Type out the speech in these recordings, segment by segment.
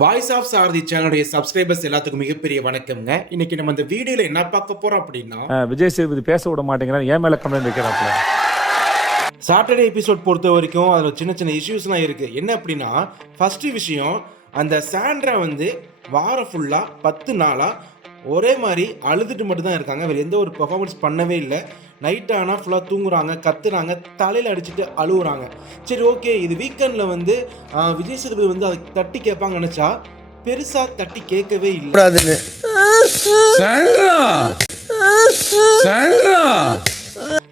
Voice of சாரதி சேனலுடைய subscribers எல்லாத்துக்கும் மிகப்பெரிய வணக்கம்ங்க. இன்னைக்கு நம்ம இந்த வீடியோல என்ன பார்க்க போறோம் அப்படின்னா விஜய் சேதுபதி பேச விட மாட்டேங்கிறான் ஏன் மேல கம்ப்ளைண்ட் வைக்கிறாப்ல. சாட்டர்டே எபிசோட் பொறுத்த வரைக்கும் அதில் சின்ன சின்ன இஷ்யூஸ்லாம் இருக்குது என்ன அப்படின்னா ஃபஸ்ட்டு விஷயம் அந்த சாண்ட்ரா வந்து வாரம் ஃபுல்லாக பத்து நாளாக ஒரே மாதிரி அழுதுட்டு மட்டும்தான் இருக்காங்க. வேறு எந்த ஒரு பெர்ஃபார்மன்ஸ் பண்ணவே இல்லை. நைட் ஆனால் ஃபுல்லாக தூங்குறாங்க கத்துறாங்க தலையில் அடிச்சுட்டு அழுகுறாங்க சரி ஓகே இது வீக்கெண்டில் வந்து விஜய் சேதுபதி வந்து அதை தட்டி கேட்பாங்க நினச்சா பெருசாக தட்டி கேட்கவே இல்லை.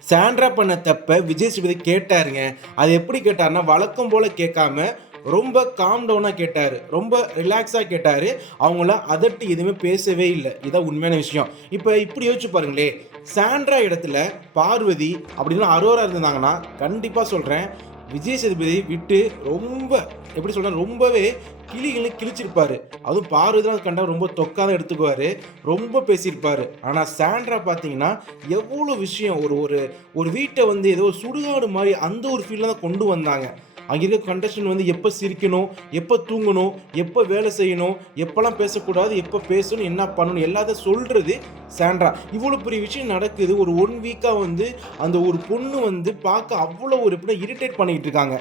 சாண்ட்ரா பண்ண தப்ப விஜய் சேதுபதி கேட்டாருங்க. அது எப்படி கேட்டாருன்னா வழக்கம் போல கேட்காம ரொம்ப காம் டவுனாக கேட்டார். ரொம்ப ரிலாக்ஸாக கேட்டார். அவங்கள அதட்டி எதுவுமே பேசவே இல்லை. இதான் உண்மையான விஷயம். இப்போ இப்படி யோசிச்சு பாருங்களே. சாண்ட்ரா இடத்துல பார்வதி அப்படின்னு அரோரா இருந்தாங்கன்னா கண்டிப்பாக சொல்கிறேன் விஜய் சேதுபதி விட்டு ரொம்ப எப்படி சொல்கிறேன் ரொம்பவே கிளிகளை கிழிச்சிருப்பாரு. அதுவும் பார்வதிலாம் கண்டா ரொம்ப தொக்காத எடுத்துக்குவார். ரொம்ப பேசியிருப்பார். ஆனால் சாண்ட்ரா பார்த்தீங்கன்னா எவ்வளோ விஷயம் ஒரு ஒரு ஒரு வீட்டை வந்து ஏதோ சுடுகாடு மாதிரி அந்த ஒரு ஃபீலில் தான் கொண்டு வந்தாங்க. அங்கே இருக்க கண்டஸ்டன் வந்து எப்போ சிரிக்கணும் எப்போ தூங்கணும் எப்போ வேலை செய்யணும் எப்போல்லாம் பேசக்கூடாது எப்போ பேசணும் என்ன பண்ணணும் எல்லாத்தையும் சொல்கிறது சாண்ட்ரா. இவ்வளோ பெரிய விஷயம் நடக்குது. ஒரு ஒன் வீக்காக வந்து அந்த ஒரு பொண்ணு வந்து பார்க்க அவ்வளோ ஒரு எப்படி இரிட்டேட் பண்ணிக்கிட்டு இருக்காங்க.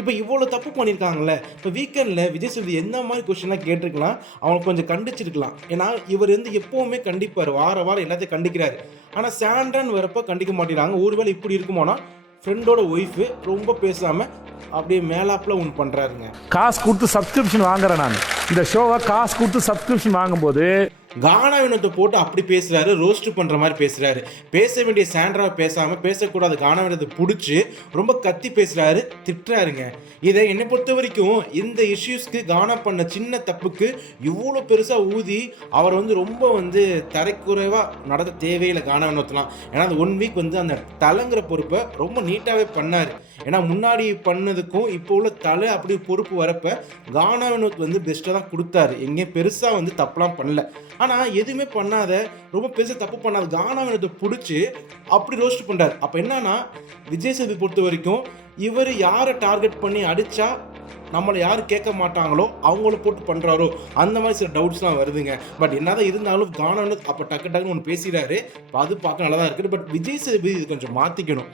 இப்போ இவ்வளோ தப்பு பண்ணியிருக்காங்களே இப்போ வீக்கெண்டில் விஜய் சேதுபதி எந்த மாதிரி கொஸ்டின்லாம் கேட்டிருக்கலாம் அவனை கொஞ்சம் கண்டிச்சிருக்கலாம். ஏன்னா இவர் வந்து எப்போவுமே கண்டிப்பார். வார வாரம் எல்லாத்தையும் கண்டிக்கிறாரு. ஆனால் சாண்ட்ரான்னு வரப்போ கண்டிக்க மாட்டேங்கிறாங்க. ஒருவேளை இப்படி இருக்குமோனா ஃப்ரெண்டோட ஒய்ஃபு ரொம்ப பேசாமல் அப்படியே மேலாப்பில் ஒன்று பண்ணுறாருங்க காசு கொடுத்து சப்ஸ்கிரிப்ஷன் வாங்குறேன் நான். இந்த ஷோவை காசு கொடுத்து சப்ஸ்கிரிப்ஷன் வாங்கும்போது கானா வினத்தை போட்டு அப்படி பேசுகிறாரு ரோஸ்ட் பண்ணுற மாதிரி பேசுகிறாரு பேச வேண்டிய சாண்ட்ராவை பேசாமல் பேசக்கூடாது கானா வினத்தை பிடிச்சி ரொம்ப கத்தி பேசுகிறாரு திட்டுறாருங்க. இதை என்னை பொறுத்த வரைக்கும் இந்த இஷ்யூஸ்க்கு கானா பண்ண சின்ன தப்புக்கு இவ்வளோ பெருசாக ஊதி அவர் வந்து ரொம்ப வந்து தரைக்குறைவாக நடத்த தேவையில்லை கானா வினத்தலாம் ஏன்னா அந்த ஒன் வீக் வந்து அந்த தலைங்கிற பொறுப்பை ரொம்ப நீட்டாகவே பண்ணார். ஏன்னா முன்னாடி பண்ணதுக்கும் இப்போ உள்ள தலை அப்படி பொறுப்பு வரப்ப கானா வினோத் வந்து பெஸ்ட்டாக தான் கொடுத்தாரு. எங்கேயும் பெருசாக வந்து தப்புலாம் பண்ணல. ஆனால் எதுவுமே பண்ணாத ரொம்ப பெருசாக தப்பு பண்ணாத கானாவினத்தை பிடிச்சி அப்படி ரோஸ்ட் பண்ணுறாரு அப்போ என்னன்னா விஜய் சேது பொறுத்த வரைக்கும் இவர் யாரை டார்கெட் பண்ணி அடித்தா நம்மளை யார் கேட்க மாட்டாங்களோ அவங்கள போட்டு பண்ணுறாரோ அந்த மாதிரி சில டவுட்ஸ்லாம் வருதுங்க. பட் என்னதான் இருந்தாலும் கானானு அப்போ டக்கு டக்குன்னு ஒன்று பேசிடுறாரு. அது பார்க்க நல்லா தான் இருக்குது. பட் விஜய் சேதுபதி இது கொஞ்சம் மாற்றிக்கணும்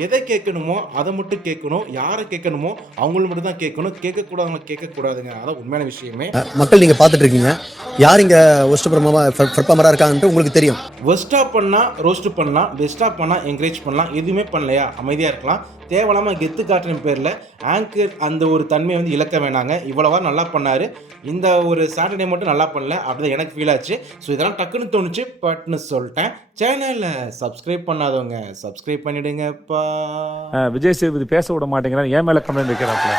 எதை கேட்கணுமோ அதை மட்டும் கேட்கணும் யாரை கேட்கணுமோ அவங்கள மட்டும் தான் கேட்கணும். கேட்கக்கூடாதவங்க கேட்கக்கூடாதுங்க. அதான் உண்மையான விஷயமே. மக்கள் நீங்க பார்த்துட்டு இருக்கீங்க. யார் இங்க ஒஸ்ட் பிரமா பெர்ஃபார்மரா இருக்காங்கன்ட்டு உங்களுக்கு தெரியும். ஒஸ்ட்டாக பண்ணால் ரோஸ்ட் பண்ணலாம் பெஸ்ட்டாக பண்ணால் என்கரேஜ் பண்ணலாம். எதுவுமே பண்ணலையா? அமைதியாக இருக்கலாம். தேவையில்லாமல் கெத்து காட்டுற பேரில் ஆங்கர் அந்த ஒரு தன்மையை வந்து இழக்க வேணாங்க. இவ்வளோவா நல்லா பண்ணார். இந்த ஒரு சாட்டர்டே மட்டும் நல்லா பண்ணல. அப்படிதான் எனக்கு ஃபீல் ஆச்சு. ஸோ இதெல்லாம் டக்குன்னு தோணுச்சு. பட்னு சொல்லிட்டேன். சேனலில் சப்ஸ்கிரைப் பண்ணாதவங்க சப்ஸ்கிரைப் பண்ணிடுங்கப்பா. விஜய் சேதுபதி பேச விட மாட்டேங்கிறான் ஏன் மேலே கம்ப்ளைண்ட் வைக்கிறாப்ல